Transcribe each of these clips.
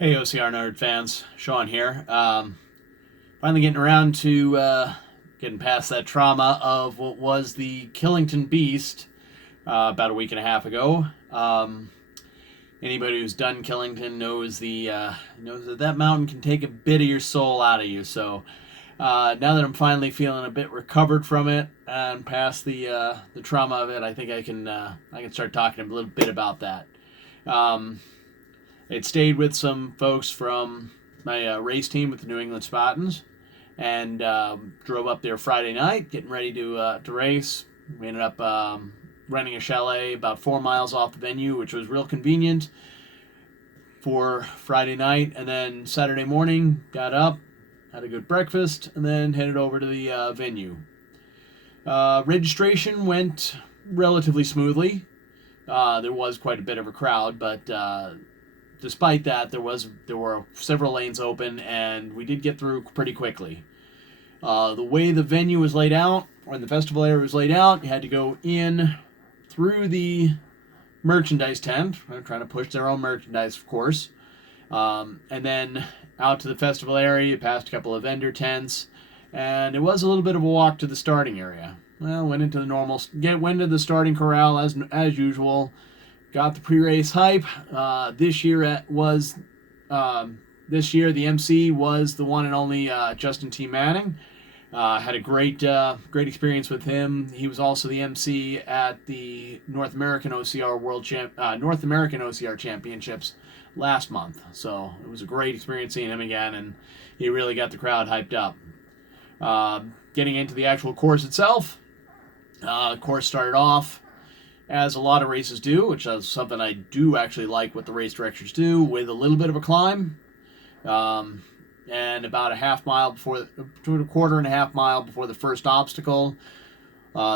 Hey OCR Nerd fans, Sean here. Finally getting around to getting past that trauma of what was the Killington Beast about a week and a half ago. Anybody who's done Killington knows knows that mountain can take a bit of your soul out of you. So now that I'm finally feeling a bit recovered from it and past the trauma of it, I think I can start talking a little bit about that. I'd stayed with some folks from my race team with the New England Spartans, and drove up there Friday night, getting ready to race. We ended up renting a chalet about 4 miles off the venue, which was real convenient for Friday night. And then Saturday morning, got up, had a good breakfast, and then headed over to the venue. Registration went relatively smoothly. There was quite a bit of a crowd, but despite that, there were several lanes open, and we did get through pretty quickly. The way the venue was laid out, or the festival area was laid out, you had to go in through the merchandise tent. They're trying to push their own merchandise, of course. And then out to the festival area, past a couple of vendor tents, and it was a little bit of a walk to the starting area. Well, went into the starting corral as usual. Got the pre-race hype. This year the MC was the one and only Justin T. Manning. Had a great experience with him. He was also the MC at the North American OCR Championships last month. So it was a great experience seeing him again, and he really got the crowd hyped up. Getting into the actual course itself, the course started off as a lot of races do, which is something I do actually like what the race directors do, with a little bit of a climb. And about a quarter and a half mile before the first obstacle.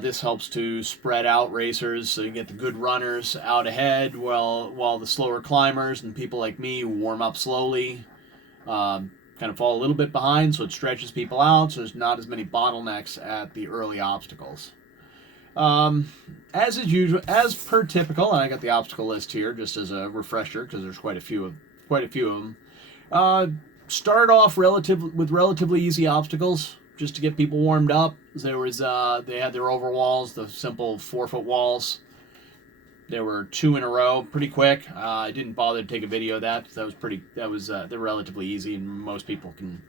This helps to spread out racers so you get the good runners out ahead while the slower climbers and people like me who warm up slowly kind of fall a little bit behind, so it stretches people out, so there's not as many bottlenecks at the early obstacles. As is usual, as per typical, and I got the obstacle list here just as a refresher because there's quite a few of them. Started off with relatively easy obstacles just to get people warmed up. They had their overwalls, the simple 4-foot walls. There were 2 in a row, pretty quick. I didn't bother to take a video of that because they're relatively easy, and most people can.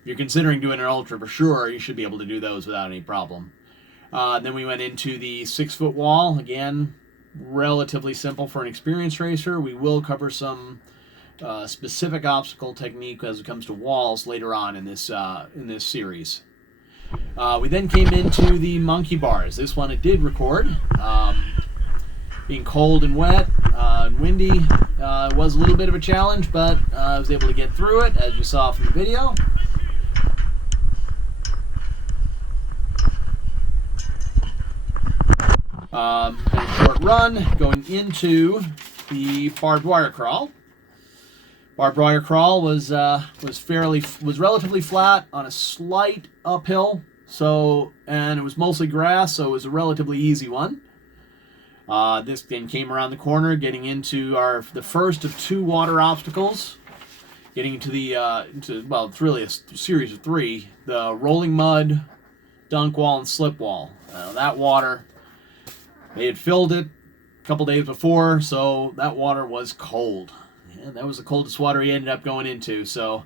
If you're considering doing an ultra for sure, you should be able to do those without any problem. Then we went into the 6-foot wall. Again, relatively simple for an experienced racer. We will cover some specific obstacle technique as it comes to walls later on in this series. We then came into the monkey bars. This one it did record. Being cold and wet and windy, was a little bit of a challenge, but I was able to get through it, as you saw from the video. A short run going into the barbed wire crawl. Barbed wire crawl was relatively flat on a slight uphill, and it was mostly grass, so it was a relatively easy one. This then came around the corner, getting into the first of 2 water obstacles. Getting into it's really a series of 3: the rolling mud, dunk wall, and slip wall. That water, they had filled it a couple days before, so that water was cold. And that was the coldest water he ended up going into. So,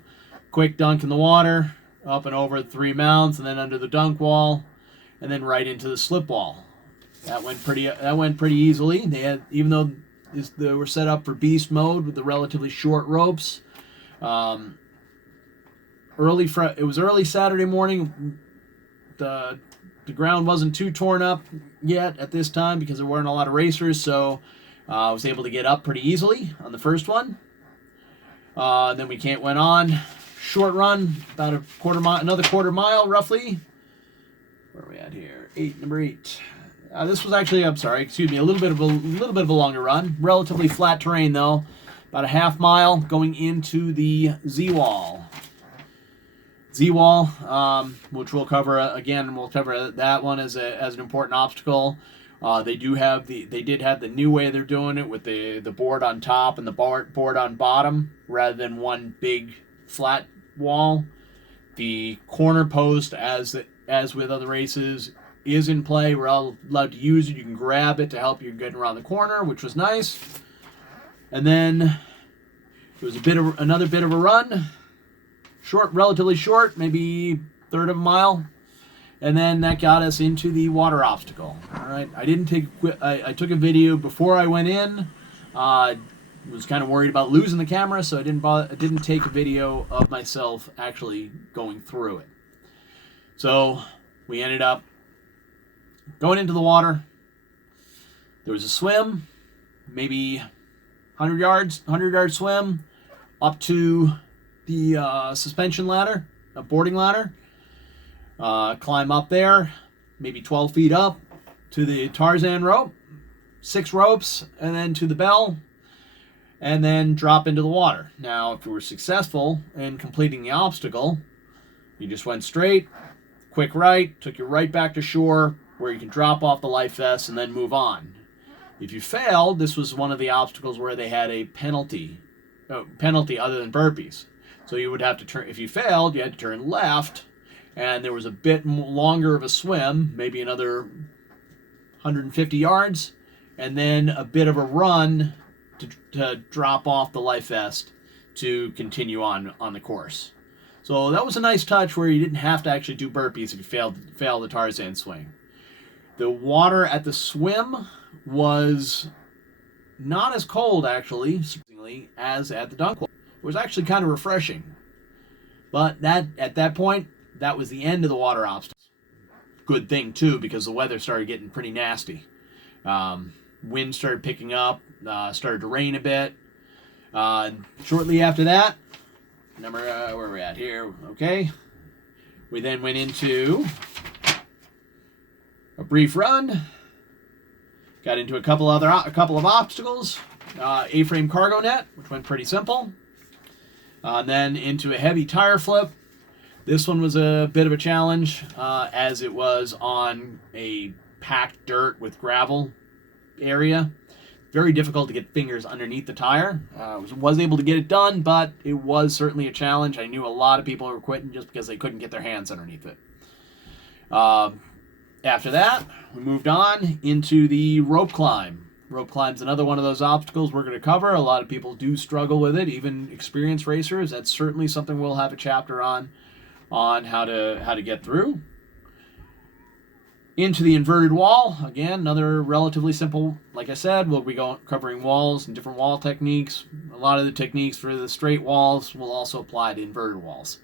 quick dunk in the water, up and over 3 mounts, and then under the dunk wall, and then right into the slip wall. That went pretty easily. Even though they were set up for beast mode with the relatively short ropes. It was early Saturday morning. The ground wasn't too torn up yet at this time because there weren't a lot of racers, so I was able to get up pretty easily on the first one. Then we went on. Short run, about another quarter mile roughly. Where are we at here? Number 8. This was actually, a little bit of a longer run. Relatively flat terrain though. About a half mile going into the Z-wall. Z-wall, which we'll cover again. We'll cover that one as an important obstacle. They did have the new way they're doing it with the board on top and the board on bottom rather than one big flat wall. The corner post, as with other races, is in play. We're all allowed to use it. You can grab it to help you get around the corner, which was nice. And then it was another bit of a run, relatively short, maybe third of a mile. And then that got us into the water obstacle. All right, I took a video before I went in. Was kind of worried about losing the camera, so I didn't take a video of myself actually going through it. So we ended up going into the water. There was a swim, maybe 100 yard swim up to the suspension ladder, a boarding ladder. Climb up there, maybe 12 feet up to the Tarzan rope, 6 ropes, and then to the bell, and then drop into the water. Now, if you were successful in completing the obstacle, you just went straight, quick right, took you right back to shore where you can drop off the life vest and then move on. If you failed, this was one of the obstacles where they had a penalty other than burpees. So you would have to turn, if you failed, you had to turn left, and there was a bit longer of a swim, maybe another 150 yards, and then a bit of a run to drop off the life vest to continue on the course. So that was a nice touch where you didn't have to actually do burpees if you failed the Tarzan swing. The water at the swim was not as cold, actually, as at the dunk wall. It was actually kind of refreshing. But at that point, that was the end of the water obstacles. Good thing, too, because the weather started getting pretty nasty. Wind started picking up, started to rain a bit. Shortly after that, where are we at here? Okay. We then went into a brief run. Got into a couple of obstacles. A-frame cargo net, which went pretty simple. Then into a heavy tire flip. This one was a bit of a challenge, as it was on a packed dirt with gravel area. Very difficult to get fingers underneath the tire. Was able to get it done, but it was certainly a challenge. I knew a lot of people were quitting just because they couldn't get their hands underneath it. After that, we moved on into the rope climb. Rope climb's another one of those obstacles we're going to cover. A lot of people do struggle with it, even experienced racers. That's certainly something we'll have a chapter on how to get through. Into the inverted wall, again, another relatively simple, like I said, we'll be covering walls and different wall techniques. A lot of the techniques for the straight walls will also apply to inverted walls.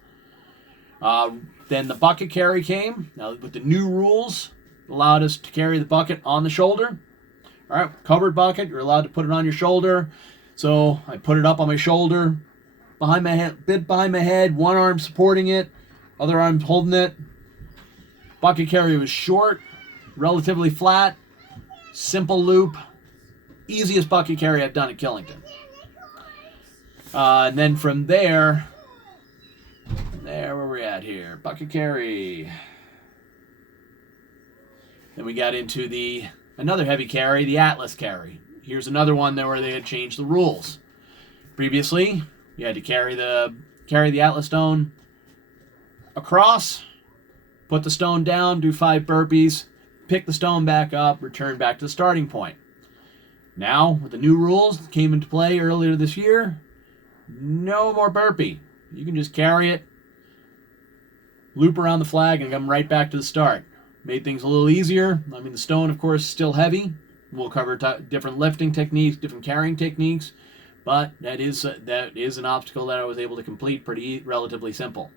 Then the bucket carry came. Now, with the new rules, allowed us to carry the bucket on the shoulder. All right, covered bucket, you're allowed to put it on your shoulder. So I put it up on my shoulder, behind my head, one arm supporting it, other arm holding it. Bucket carry was short, relatively flat, simple loop, easiest bucket carry I've done at Killington. And then from there, where we're at here, bucket carry. Then we got into another heavy carry, the Atlas carry. Here's another one where they had changed the rules. Previously, you had to carry the Atlas stone across, put the stone down, do 5 burpees, pick the stone back up, return back to the starting point. Now, with the new rules that came into play earlier this year, no more burpee. You can just carry it, loop around the flag, and come right back to the start. Made things a little easier. I mean, the stone, of course, is still heavy. We'll cover different lifting techniques, different carrying techniques, but that is an obstacle that I was able to complete relatively simple.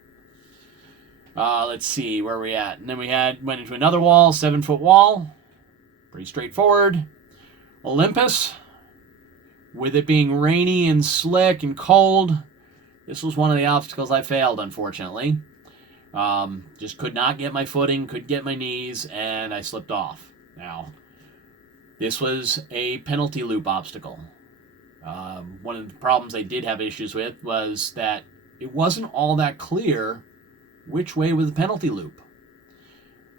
Let's see where we're at. And then we went into another wall, 7-foot wall. Pretty straightforward. Olympus, with it being rainy and slick and cold, this was one of the obstacles I failed, unfortunately. Just could not get my footing, couldn't get my knees, and I slipped off. Now, this was a penalty loop obstacle. One of the problems I did have issues with was that it wasn't all that clear which way was the penalty loop.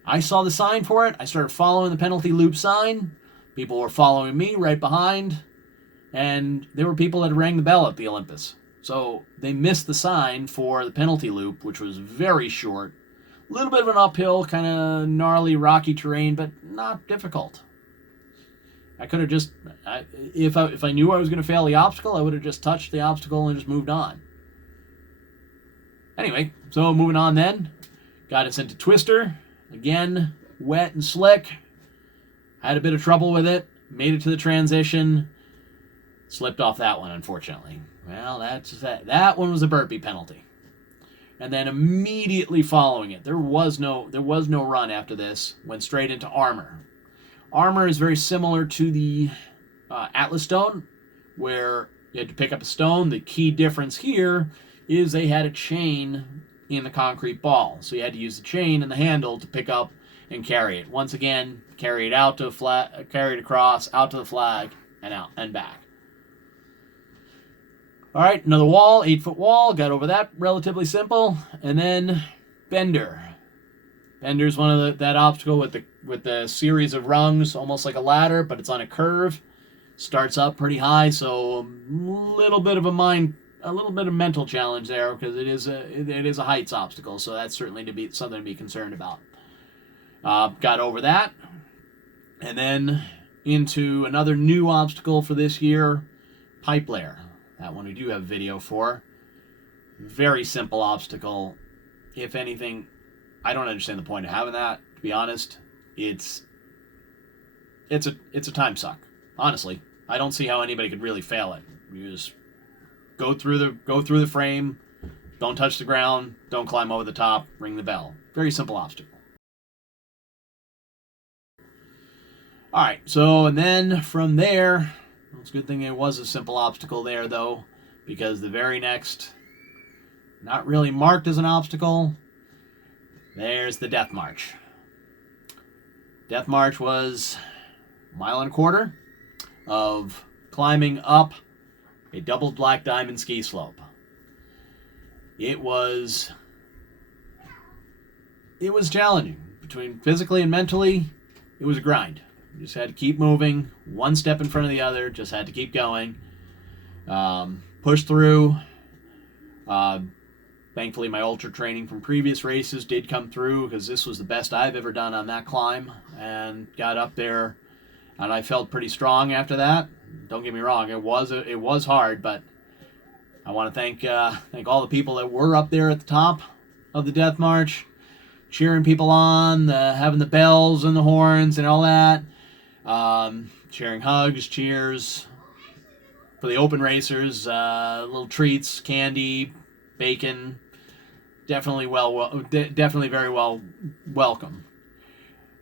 I saw the sign for it. I started following the penalty loop sign. People were following me right behind. And there were people that rang the bell at the Olympus. So they missed the sign for the penalty loop, which was very short. A little bit of an uphill, kind of gnarly, rocky terrain, but not difficult. I could have just, if I knew I was going to fail the obstacle, I would have just touched the obstacle and just moved on. Anyway, so moving on then. Got us into Twister. Again, wet and slick. Had a bit of trouble with it. Made it to the transition. Slipped off that one, unfortunately. Well, that one was a burpee penalty. And then immediately following it, there was no run after this. Went straight into Armor. Armor is very similar to the Atlas Stone, where you had to pick up a stone. The key difference here is they had a chain in the concrete ball. So you had to use the chain and the handle to pick up and carry it. Once again, carry it out to a flag, carry it across, out to the flag, and out and back. All right, another wall, 8-foot wall. Got over that, relatively simple. And then Bender. Bender's one of that obstacle with the series of rungs, almost like a ladder, but it's on a curve. Starts up pretty high, so a little bit of mental challenge there, because it is a heights obstacle. So that's certainly something to be concerned about. Got over that, and then into another new obstacle for this year, pipe layer. That one we do have video for. Very simple obstacle. If anything, I don't understand the point of having that. To be honest, it's a time suck. Honestly, I don't see how anybody could really fail it. You just go through the frame, don't touch the ground, don't climb over the top, ring the bell. Very simple obstacle. All right, so and then from there, it's a good thing it was a simple obstacle there, though, because the very next, not really marked as an obstacle, there's the Death March. Death March was a 1.25 miles of climbing up a double black diamond ski slope. It was challenging. Between physically and mentally, it was a grind. You just had to keep moving, one step in front of the other, just had to keep going. Push through. Thankfully, my ultra training from previous races did come through, because this was the best I've ever done on that climb, and got up there, and I felt pretty strong after that. Don't get me wrong, it was hard, but I want to thank all the people that were up there at the top of the Death March, cheering people on, having the bells and the horns and all that. Sharing hugs, cheers. For the open racers, little treats, candy, bacon. Definitely very well welcome.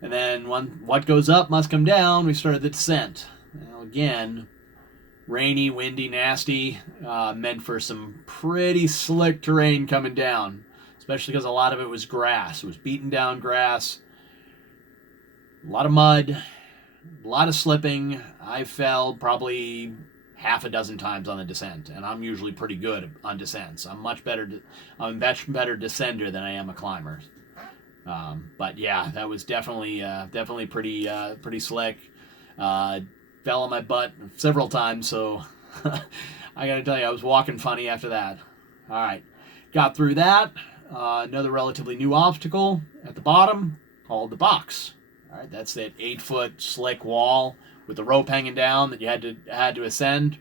And then what goes up must come down. We started the descent. Now again, rainy, windy, nasty. Meant for some pretty slick terrain coming down, especially because a lot of it was grass. It was beaten down grass. A lot of mud. A lot of slipping. I fell probably half a dozen times on the descent, and I'm usually pretty good on descents. I'm much better descender than I am a climber. But yeah, that was definitely pretty slick. Fell on my butt several times, so I gotta tell you, I was walking funny after that. All right, got through that. Another relatively new obstacle at the bottom called the box. All right, that's that 8-foot slick wall with the rope hanging down that you had to ascend.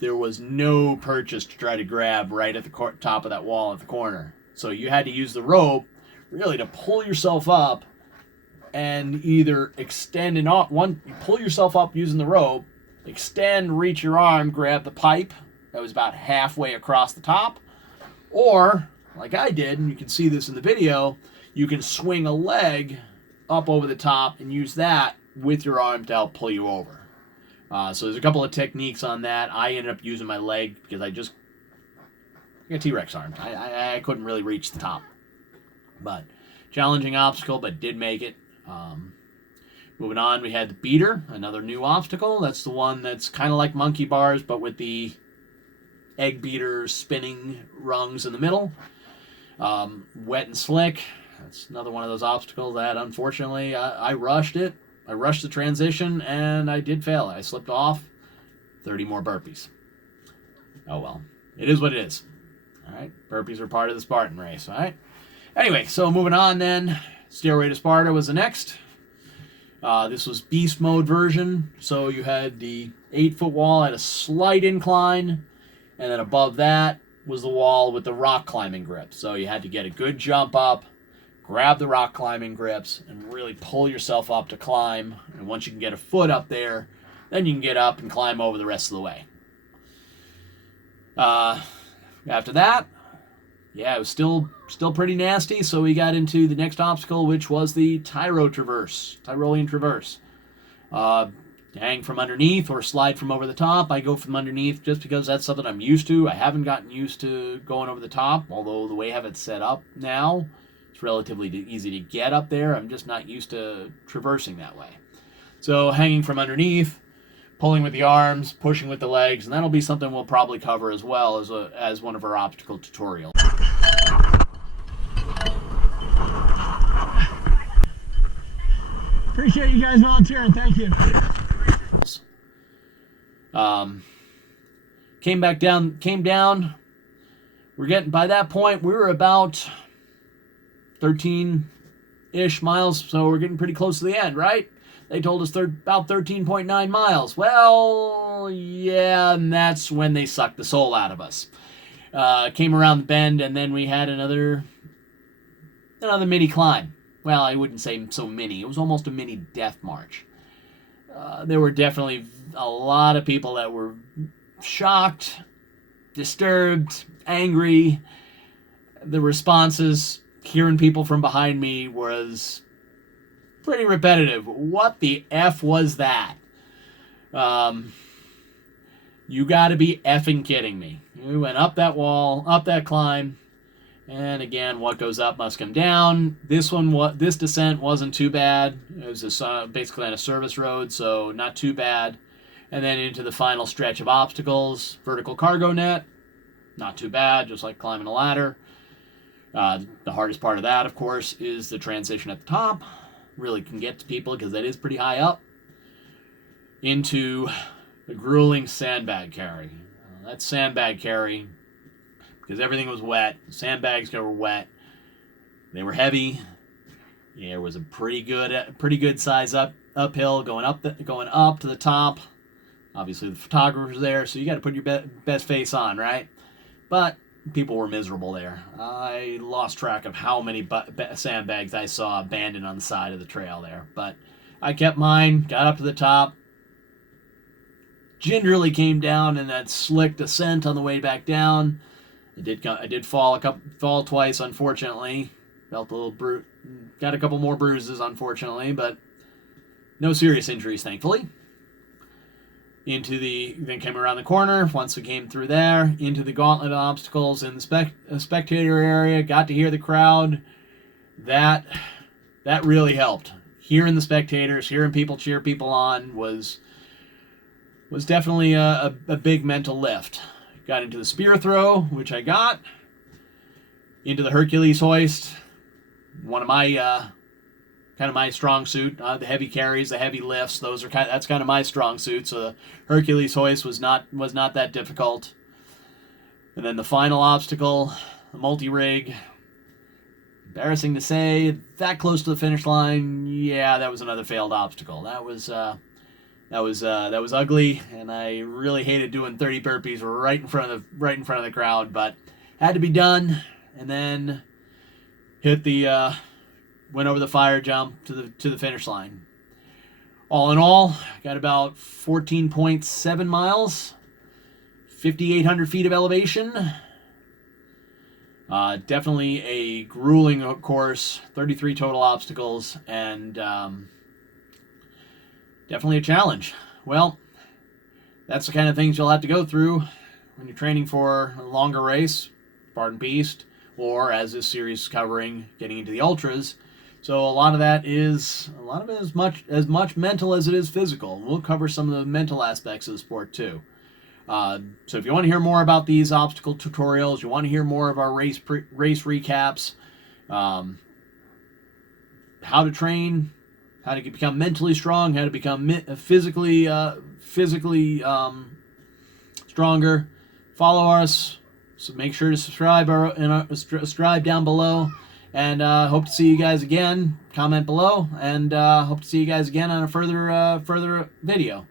There was no purchase to try to grab right at the top of that wall at the corner. So you had to use the rope really to pull yourself up, and either extend and off. You pull yourself up using the rope, extend, reach your arm, grab the pipe that was about halfway across the top, or like I did, and you can see this in the video, you can swing a leg up over the top and use that with your arm to help pull you over. So there's a couple of techniques on that. I ended up using my leg because I got a T-Rex arm. I couldn't really reach the top. But challenging obstacle, but did make it. Moving on, we had the beater, another new obstacle. That's the one that's kind of like monkey bars, but with the egg beater spinning rungs in the middle. Wet and slick. That's another one of those obstacles that, unfortunately, I rushed it. I rushed the transition, and I did fail. I slipped off. 30 more burpees. Oh, well. It is what it is. All right? Burpees are part of the Spartan race, all right? Anyway, so moving on then. Stairway to Sparta was the next. This was beast mode version. So you had the 8-foot wall at a slight incline, and then above that was the wall with the rock climbing grip. So you had to get a good jump up, grab the rock climbing grips, and really pull yourself up to climb. And once you can get a foot up there, then you can get up and climb over the rest of the way. After that, yeah, it was still pretty nasty, so we got into the next obstacle, which was the Tyrolean Traverse. Hang from underneath or slide from over the top. I go from underneath just because that's something I'm used to. I haven't gotten used to going over the top, although the way I have it set up now, it's relatively easy to get up there. I'm just not used to traversing that way. So hanging from underneath, pulling with the arms, pushing with the legs, and that'll be something we'll probably cover as well as one of our obstacle tutorials. Appreciate you guys volunteering. Thank you. Came down. By that point, we were about 13-ish miles, so we're getting pretty close to the end, right? They told us about 13.9 miles. Well, yeah, and that's when they sucked the soul out of us. Came around the bend, and then we had another mini climb. Well, I wouldn't say so mini. It was almost a mini death march. There were definitely a lot of people that were shocked, disturbed, angry. The responses, hearing people from behind me, was pretty repetitive. What the F was that? You gotta be effing kidding me. We went up that wall, up that climb, and again, what goes up must come down. This descent wasn't too bad. It was basically on a service road, so not too bad. And then into the final stretch of obstacles, vertical cargo net, not too bad, just like climbing a ladder. The hardest part of that, of course, is the transition at the top. Really can get to people because that is pretty high up. Into the grueling sandbag carry. That sandbag carry, because everything was wet. The sandbags were wet. They were heavy. There was a pretty good size uphill going up to the top. Obviously, the photographer's there, so you got to put your best face on, right? But people were miserable there. I lost track of how many sandbags I saw abandoned on the side of the trail there. But I kept mine, got up to the top, gingerly came down in that slick descent on the way back down. I did fall twice, unfortunately. Felt a little got a couple more bruises, unfortunately, but no serious injuries, thankfully. Then came around the corner. Once we came through there, into the gauntlet of obstacles in the spectator area. Got to hear the crowd. That really helped. Hearing the spectators, hearing people cheer people on was definitely a big mental lift. Got into the spear throw, which I got. Into the Hercules hoist, one of my kind of my strong suit. The heavy carries, the heavy lifts, that's kind of my strong suit. So the Hercules hoist was not that difficult. And then the final obstacle, the multi-rig. Embarrassing to say, that close to the finish line. Yeah, that was another failed obstacle. That was ugly, and I really hated doing 30 burpees right in front of the crowd, but had to be done. And then went over the fire jump to the finish line. All in all, got about 14.7 miles, 5,800 feet of elevation. Definitely a grueling course, 33 total obstacles, and definitely a challenge. Well, that's the kind of things you'll have to go through when you're training for a longer race, Spartan Beast, or as this series is covering, getting into the ultras. So a lot of it is as much mental as it is physical. We'll cover some of the mental aspects of the sport too. So if you want to hear more about these obstacle tutorials, you want to hear more of our race recaps, how to train, how to become mentally strong, how to become physically stronger. Follow us. So make sure to subscribe subscribe down below. And hope to see you guys again. Comment below. And hope to see you guys again on a further video.